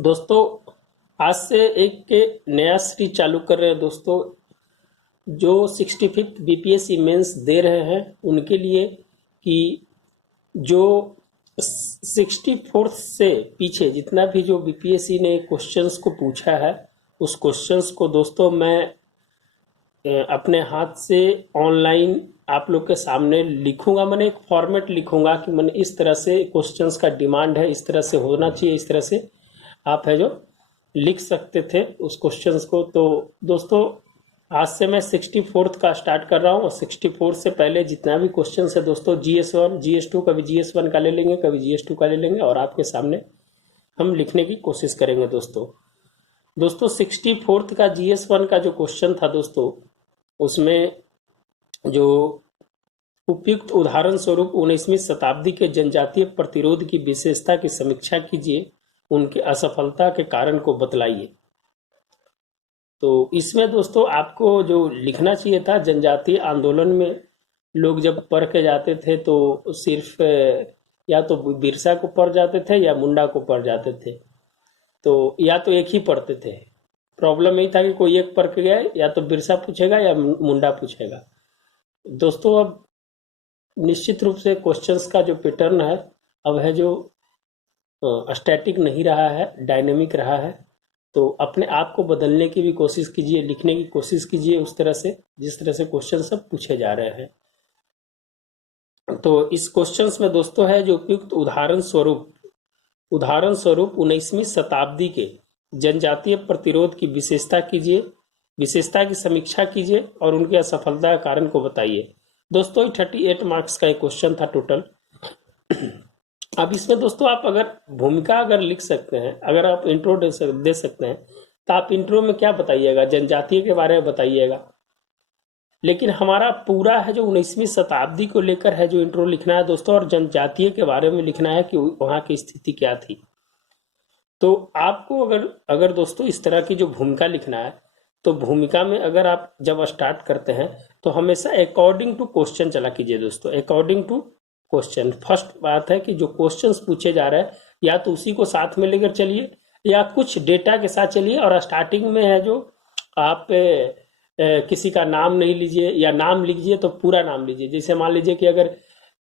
दोस्तों, आज से एक के नया सीरीज चालू कर रहे हैं दोस्तों। जो 65th बीपीएससी मेंस दे रहे हैं उनके लिए कि जो 64th से पीछे जितना भी जो बीपीएससी ने क्वेश्चंस को पूछा है, उस क्वेश्चंस को दोस्तों मैं अपने हाथ से ऑनलाइन आप लोग के सामने लिखूंगा। मैंने एक फॉर्मेट लिखूंगा कि मैंने इस तरह से क्वेश्चंस का डिमांड है, इस तरह से होना चाहिए, इस तरह से आप है जो लिख सकते थे उस क्वेश्चंस को। तो दोस्तों, आज से मैं 64th का स्टार्ट कर रहा हूँ और 64 से पहले जितना भी क्वेश्चन है दोस्तों, GS1 GS2, कभी GS1 का ले लेंगे, कभी GS2 का ले लेंगे और आपके सामने हम लिखने की कोशिश करेंगे दोस्तों 64th का GS1 का जो क्वेश्चन था दोस्तों, उसमें जो उपयुक्त उदाहरण स्वरूप 19वीं शताब्दी के जनजातीय प्रतिरोध की विशेषता की समीक्षा कीजिए, उनकी असफलता के कारण को बतलाइए। तो इसमें दोस्तों आपको जो लिखना चाहिए था, जनजातीय आंदोलन में लोग जब पढ़ के जाते थे तो सिर्फ या तो बिरसा को पढ़ जाते थे या मुंडा को पढ़ जाते थे, तो या तो एक ही पढ़ते थे। प्रॉब्लम यही था कि कोई एक पढ़ के गया, या तो बिरसा पूछेगा या मुंडा पूछेगा। दोस्तों, अब निश्चित रूप से क्वेश्चंस का जो पैटर्न है अब है जो स्टैटिक नहीं रहा है, डायनेमिक रहा है। तो अपने आप को बदलने की भी कोशिश कीजिए, लिखने की कोशिश कीजिए उस तरह से जिस तरह से क्वेश्चन सब पूछे जा रहे हैं। तो इस क्वेश्चंस में दोस्तों है जो उपयुक्त उदाहरण स्वरूप 19वीं शताब्दी के जनजातीय प्रतिरोध की विशेषता की समीक्षा कीजिए और उनकी असफलता का कारण को बताइए। दोस्तों 38 मार्क्स का एक क्वेश्चन था टोटल। अब इसमें दोस्तों आप अगर भूमिका अगर लिख सकते हैं, अगर आप इंट्रो दे सकते हैं, तो आप इंट्रो में क्या बताइएगा, जनजातीय के बारे में बताइएगा। लेकिन हमारा पूरा है जो 19वीं शताब्दी को लेकर है जो इंट्रो लिखना है दोस्तों, और जनजातीय के बारे में लिखना है कि वहाँ की स्थिति क्या थी। तो आपको अगर दोस्तों इस तरह की जो भूमिका लिखना है, तो भूमिका में अगर आप जब स्टार्ट करते हैं तो हमेशा अकॉर्डिंग टू क्वेश्चन चला कीजिए दोस्तों, अकॉर्डिंग टू क्वेश्चन। फर्स्ट बात है कि जो क्वेश्चंस पूछे जा रहे हैं या तो उसी को साथ में लेकर चलिए या कुछ डेटा के साथ चलिए। और स्टार्टिंग में है जो आप किसी का नाम नहीं लीजिए, या नाम लीजिए तो पूरा नाम लीजिए। जैसे मान लीजिए कि अगर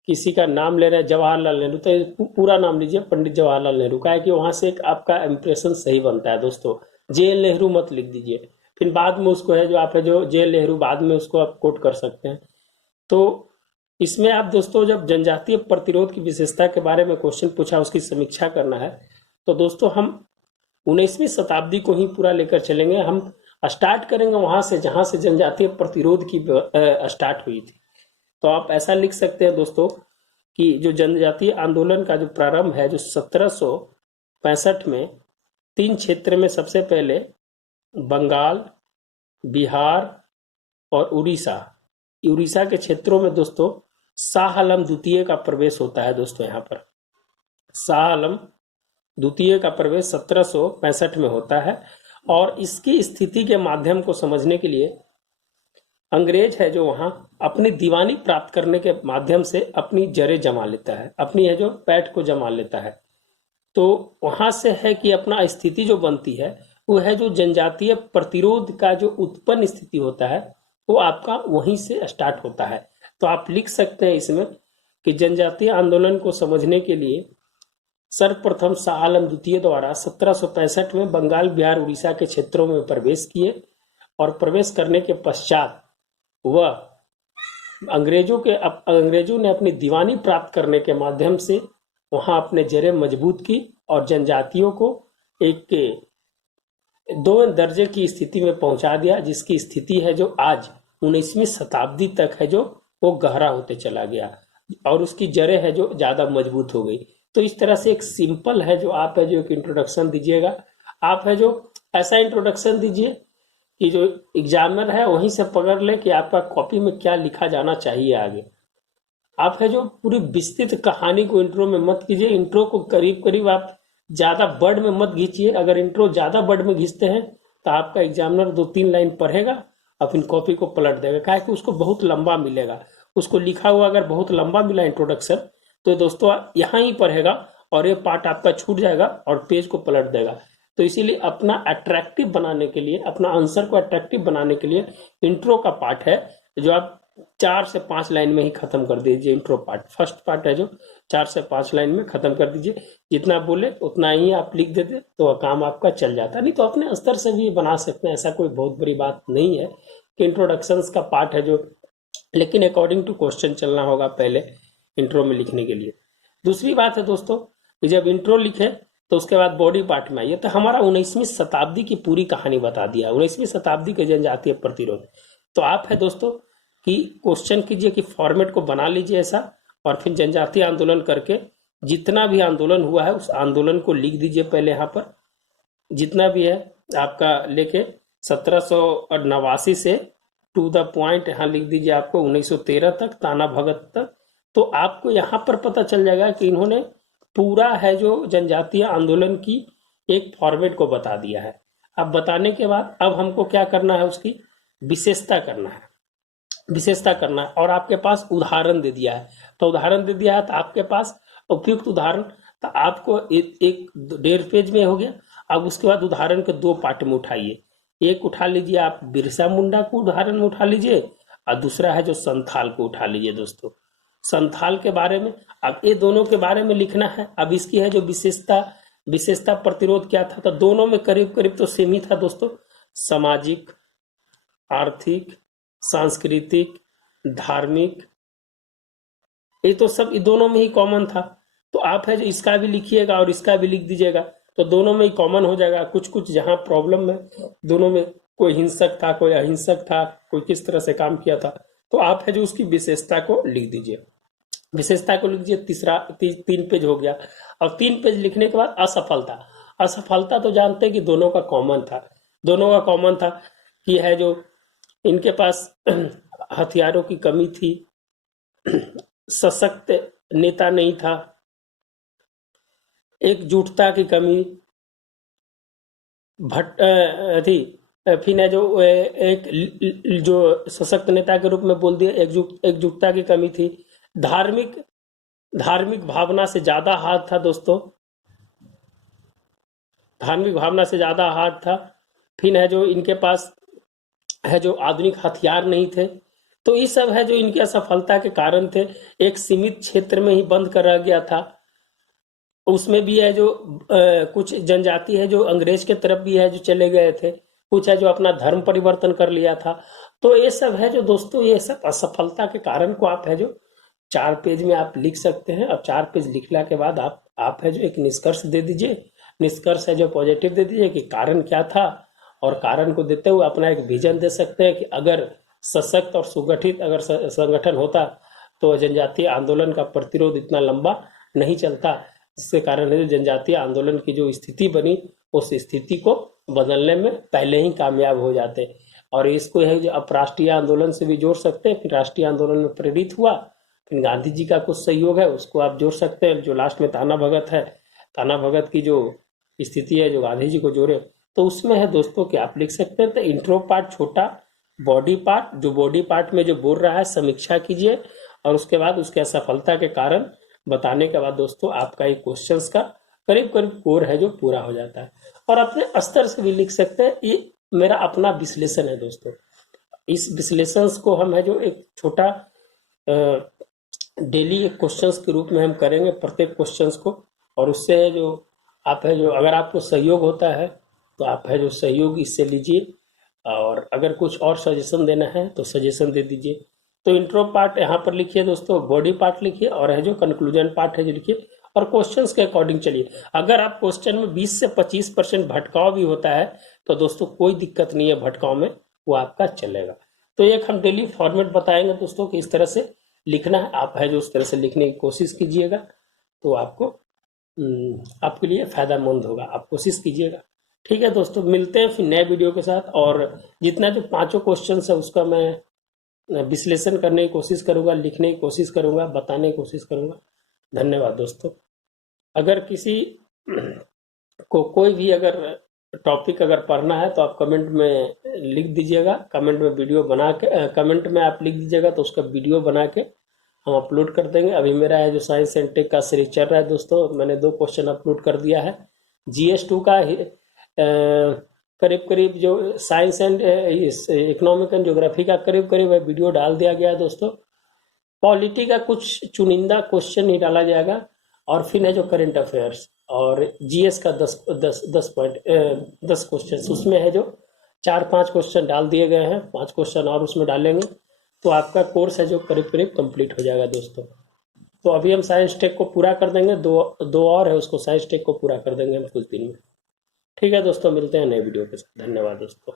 किसी का नाम ले रहे हैं जवाहरलाल नेहरू, तो पूरा नाम लीजिए पंडित जवाहरलाल नेहरू का, है कि वहां से एक आपका इंप्रेशन सही बनता है दोस्तों। JL नेहरू मत लिख दीजिए, फिर बाद में उसको है जो आप है जो JL नेहरू बाद में उसको आप कोट कर सकते हैं। तो इसमें आप दोस्तों जब जनजातीय प्रतिरोध की विशेषता के बारे में क्वेश्चन पूछा, उसकी समीक्षा करना है, तो दोस्तों हम 19वीं शताब्दी को ही पूरा लेकर चलेंगे। हम स्टार्ट करेंगे वहां से जहां से जनजातीय प्रतिरोध की स्टार्ट हुई थी। तो आप ऐसा लिख सकते हैं दोस्तों कि जो जनजातीय आंदोलन का जो प्रारंभ है जो 1765 में 3 क्षेत्र में, सबसे पहले बंगाल, बिहार और उड़ीसा के क्षेत्रों में दोस्तों शाह आलम द्वितीय का प्रवेश होता है दोस्तों। यहाँ पर शाह आलम द्वितीय का प्रवेश 1765 में होता है, और इसकी स्थिति के माध्यम को समझने के लिए अंग्रेज है जो वहाँ अपनी दीवानी प्राप्त करने के माध्यम से अपनी जड़ें जमा लेता है, अपनी है जो पैठ को जमा लेता है। तो वहां से है कि अपना स्थिति जो बनती है वो है जो जनजातीय प्रतिरोध का जो उत्पन्न स्थिति होता है वो आपका वहीं से स्टार्ट होता है। तो आप लिख सकते हैं इसमें कि जनजातीय आंदोलन को समझने के लिए सर्वप्रथम शाह आलम द्वितीय द्वारा 1765 में बंगाल, बिहार, उड़ीसा के क्षेत्रों में प्रवेश किए, और प्रवेश करने के पश्चात वह अंग्रेजों ने अपनी दीवानी प्राप्त करने के माध्यम से वहां अपने जड़ें मजबूत की और जनजातियों को एक 2 दर्जे की स्थिति में पहुंचा दिया, जिसकी स्थिति है जो आज 19वीं शताब्दी तक है जो वो गहरा होते चला गया और उसकी जड़ें है जो ज्यादा मजबूत हो गई। तो इस तरह से एक सिंपल है जो आप है जो एक इंट्रोडक्शन दीजिएगा। आप है जो ऐसा इंट्रोडक्शन दीजिए कि जो एग्जामिनर है वहीं से पकड़ ले कि आपका कॉपी में क्या लिखा जाना चाहिए आगे। आप है जो पूरी विस्तृत कहानी को इंट्रो में मत कीजिए। इंट्रो को करीब करीब आप ज्यादा वर्ड में मत खींचिए। अगर इंट्रो ज्यादा वर्ड में खींचते हैं तो आपका एग्जामिनर 2-3 लाइन पढ़ेगा और फिर कॉपी को पलट देगा, क्या है कि उसको बहुत लंबा मिलेगा। उसको लिखा हुआ अगर बहुत लंबा मिला इंट्रोडक्शन, तो दोस्तों यहाँ ही पढ़ेगा और ये पार्ट आपका छूट जाएगा और पेज को पलट देगा। तो इसीलिए अपना अट्रैक्टिव बनाने के लिए, अपना आंसर को अट्रैक्टिव बनाने के लिए इंट्रो का पार्ट है जो आप 4 से 5 लाइन में ही खत्म कर दीजिए। इंट्रो पार्ट फर्स्ट पार्ट है जो 4 से 5 लाइन में खत्म कर दीजिए। जितना बोले उतना ही आप लिख देते तो काम आपका चल जाता। नहीं तो अपने स्तर से भी बना सकते हैं, ऐसा कोई बहुत बड़ी बात नहीं है कि इंट्रोडक्शंस का पार्ट है जो, लेकिन अकॉर्डिंग टू क्वेश्चन चलना होगा पहले इंट्रो में लिखने के लिए। दूसरी बात है दोस्तों कि जब इंट्रो लिखे तो उसके बाद बॉडी पार्ट में आइए। तो हमारा 19वीं शताब्दी की पूरी कहानी बता दिया, 19वीं शताब्दी के जनजातीय प्रतिरोध। तो आप है दोस्तों कि क्वेश्चन कीजिए कि फॉर्मेट को बना लीजिए ऐसा, और फिर जनजातीय आंदोलन करके जितना भी आंदोलन हुआ है उस आंदोलन को लिख दीजिए पहले यहाँ पर, जितना भी है आपका लेके 1789 से टू द पॉइंट यहाँ लिख दीजिए आपको 1913 तक, ताना भगत तक। तो आपको यहाँ पर पता चल जाएगा कि इन्होंने पूरा है जो जनजातीय आंदोलन की एक फॉर्मेट को बता दिया है। अब बताने के बाद अब हमको क्या करना है, उसकी विशेषता करना है, विशेषता करना है। और आपके पास उदाहरण दे दिया है, तो उदाहरण दे दिया है तो आपके पास उपयुक्त उदाहरण, तो आपको एक 1.5 पेज में हो गया। अब उसके बाद उदाहरण के 2 पार्ट में उठाइए। एक उठा लीजिए आप बिरसा मुंडा को उदाहरण में उठा लीजिए, और दूसरा है जो संथाल को उठा लीजिए दोस्तों। संथाल के बारे में अब ये दोनों के बारे में लिखना है। अब इसकी है जो विशेषता प्रतिरोध क्या था, तो दोनों में करीब करीब तो सेम ही था दोस्तों। सामाजिक, आर्थिक, सांस्कृतिक, धार्मिक, ये तो सब दोनों में ही कॉमन था। तो आप है जो इसका भी लिखिएगा और इसका भी लिख दीजिएगा, तो दोनों में ही कॉमन हो जाएगा। कुछ कुछ जहां प्रॉब्लम है दोनों में, कोई हिंसक था कोई अहिंसक था, कोई किस तरह से काम किया था, तो आप है जो उसकी विशेषता को लिख दीजिए। विशेषता को लिख दीजिए। 3 पेज हो गया। और 3 पेज लिखने के बाद असफलता, असफलता तो जानते हैं कि दोनों का कॉमन था। दोनों का कॉमन था कि है जो इनके पास हथियारों की कमी थी, सशक्त नेता नहीं था, एकजुटता की कमी थी, फिर है जो एक जो सशक्त नेता के रूप में बोल दिया, एकजुटता की कमी थी। धार्मिक भावना से ज्यादा हाथ था दोस्तों, धार्मिक भावना से ज्यादा हाथ था। फिर है जो इनके पास है जो आधुनिक हथियार नहीं थे। तो ये सब है जो इनकी असफलता के कारण थे। एक सीमित क्षेत्र में ही बंद कर रह गया था। उसमें भी है जो कुछ जनजाति है जो अंग्रेज के तरफ भी है जो चले गए थे, कुछ है जो अपना धर्म परिवर्तन कर लिया था। तो ये सब है जो दोस्तों, ये सब असफलता के कारण को आप है जो 4 पेज में आप लिख सकते हैं। और 4 पेज लिखने के बाद आप है जो एक निष्कर्ष दे दीजिए। निष्कर्ष है जो पॉजिटिव दे दीजिए कि कारण क्या था, और कारण को देते हुए अपना एक विजन दे सकते हैं कि अगर सशक्त और सुगठित अगर संगठन होता तो जनजातीय आंदोलन का प्रतिरोध इतना लंबा नहीं चलता। इसके कारण है जो जनजातीय आंदोलन की जो स्थिति बनी, उस स्थिति को बदलने में पहले ही कामयाब हो जाते। और इसको है जो अपराष्ट्रीय आंदोलन से भी जोड़ सकते हैं। फिर राष्ट्रीय आंदोलन में प्रेरित हुआ, फिर गांधी जी का कुछ सहयोग है उसको आप जोड़ सकते हैं। जो लास्ट में ताना भगत है, ताना भगत की जो स्थिति है जो गांधी जी को जोड़े, तो उसमें है दोस्तों कि आप लिख सकते हैं। तो इंट्रो पार्ट छोटा, बॉडी पार्ट, जो बॉडी पार्ट में जो बोल रहा है समीक्षा कीजिए, और उसके बाद उसके असफलता के कारण बताने के बाद दोस्तों आपका एक क्वेश्चंस का करीब करीब कोर है जो पूरा हो जाता है। और अपने स्तर से भी लिख सकते हैं। ये मेरा अपना विश्लेषण है दोस्तों। इस विश्लेषण को हम है जो एक छोटा डेली एक क्वेश्चंस के रूप में हम करेंगे प्रत्येक क्वेश्चंस को। और उससे है जो आप है जो अगर आपको सहयोग होता है तो आप है जो सहयोग इससे लीजिए, और अगर कुछ और सजेशन देना है तो सजेशन दे दीजिए। तो इंट्रो पार्ट यहाँ पर लिखिए दोस्तों, बॉडी पार्ट लिखिए, और है जो कंक्लूजन पार्ट है जो लिखिए, और क्वेश्चंस के अकॉर्डिंग चलिए। अगर आप क्वेश्चन में 20 से 25% भटकाव भी होता है तो दोस्तों कोई दिक्कत नहीं है, भटकाव में वो आपका चलेगा। तो एक हम डेली फॉर्मेट बताएंगे दोस्तों कि इस तरह से लिखना है। आप है जो उस तरह से लिखने की कोशिश कीजिएगा तो आपको आपके लिए फायदेमंद होगा। आप कोशिश कीजिएगा। ठीक है दोस्तों, मिलते हैं फिर नए वीडियो के साथ। और जितना जो 5 क्वेश्चन है उसका मैं विश्लेषण करने की कोशिश करूंगा, लिखने की कोशिश करूंगा, बताने की कोशिश करूंगा। धन्यवाद दोस्तों। अगर किसी को कोई भी अगर टॉपिक अगर पढ़ना है तो आप कमेंट में लिख दीजिएगा। कमेंट में वीडियो बना के कमेंट में आप लिख दीजिएगा तो उसका वीडियो बना के हम अपलोड कर देंगे। अभी मेरा है जो साइंस एंड टेक का सीरीज चल रहा है दोस्तों, मैंने 2 क्वेश्चन अपलोड कर दिया है। GS2 का करीब करीब जो science and economic and geography का करीब करीब वीडियो डाल दिया गया है दोस्तों। पॉलिटी का कुछ चुनिंदा क्वेश्चन ही डाला जाएगा, और फिर है जो करंट अफेयर्स और जीएस का 10 क्वेश्चन उसमें है जो 4-5 क्वेश्चन डाल दिए गए हैं, 5 क्वेश्चन और उसमें डालेंगे, तो आपका कोर्स है जो करीब करीब कंप्लीट हो जाएगा दोस्तों। तो अभी हम साइंस टेक को पूरा कर देंगे, दो और है, उसको साइंस टेक को पूरा कर देंगे हम कुछ दिन में। ठीक है दोस्तों, मिलते हैं नए वीडियो के साथ। धन्यवाद दोस्तों।